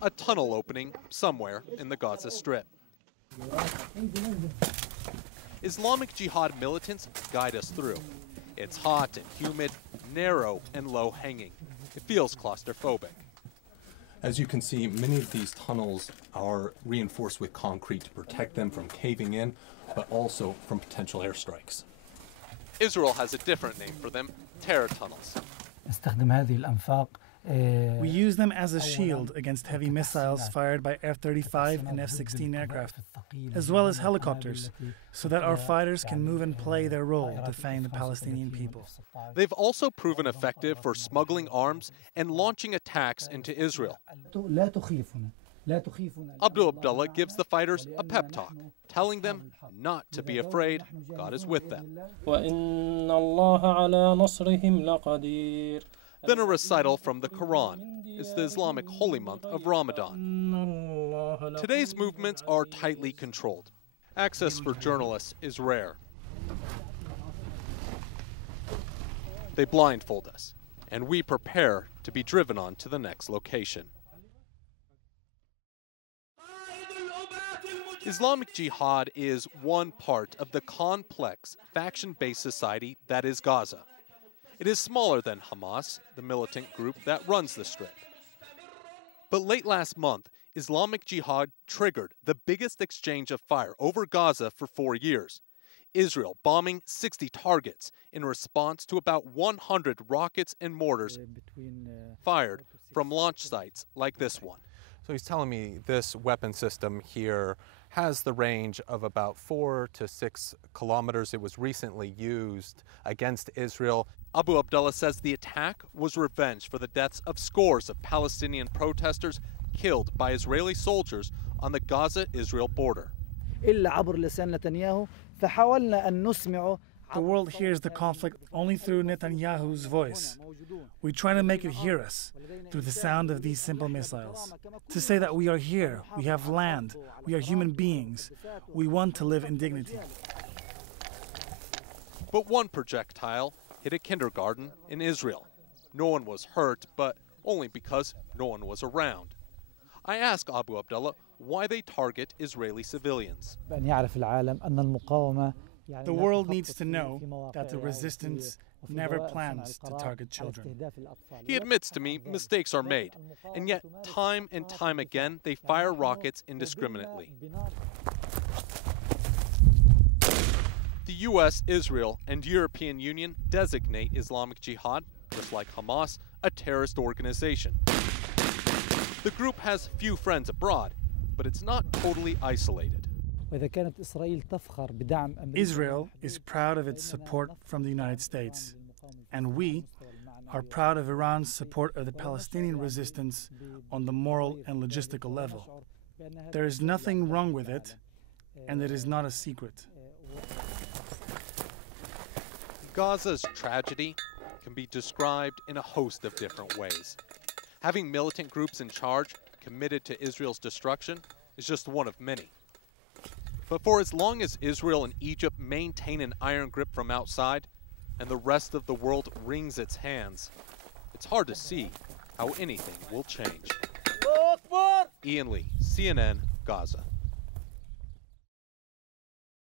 A tunnel opening somewhere in the Gaza Strip. Islamic Jihad militants guide us through. It's hot and humid, narrow and low-hanging. It feels claustrophobic. As you can see, many of these tunnels are reinforced with concrete to protect them from caving in, but also from potential airstrikes. Israel has a different name for them, terror tunnels. We use them as a shield against heavy missiles fired by F-35 and F-16 aircraft, as well as helicopters, so that our fighters can move and play their role defending the Palestinian people. They've also proven effective for smuggling arms and launching attacks into Israel. Abu Abdullah gives the fighters a pep talk, telling them not to be afraid. God is with them. Then a recital from the Quran. It's the Islamic holy month of Ramadan. Today's movements are tightly controlled. Access for journalists is rare. They blindfold us, and we prepare to be driven on to the next location. Islamic Jihad is one part of the complex, faction-based society that is Gaza. It is smaller than Hamas, the militant group that runs the Strip. But late last month, Islamic Jihad triggered the biggest exchange of fire over Gaza for 4 years. Israel bombing 60 targets in response to about 100 rockets and mortars fired from launch sites like this one. So he's telling me this weapon system here has the range of about 4 to 6 kilometers. It was recently used against Israel. Abu Abdullah says the attack was revenge for the deaths of scores of Palestinian protesters killed by Israeli soldiers on the Gaza-Israel border. The world hears the conflict only through Netanyahu's voice. We try to make it hear us through the sound of these simple missiles. To say that we are here, we have land, we are human beings, we want to live in dignity. But one projectile hit a kindergarten in Israel. No one was hurt, but only because no one was around. I ask Abu Abdullah why they target Israeli civilians. The world needs to know that the resistance never plans to target children. He admits to me mistakes are made, and yet time and time again they fire rockets indiscriminately. The US, Israel, and European Union designate Islamic Jihad, just like Hamas, a terrorist organization. The group has few friends abroad, but it's not totally isolated. Israel is proud of its support from the United States, and we are proud of Iran's support of the Palestinian resistance on the moral and logistical level. There is nothing wrong with it, and it is not a secret. Gaza's tragedy can be described in a host of different ways. Having militant groups in charge committed to Israel's destruction is just one of many. But for as long as Israel and Egypt maintain an iron grip from outside, and the rest of the world wrings its hands, it's hard to see how anything will change. Ian Lee, CNN, Gaza.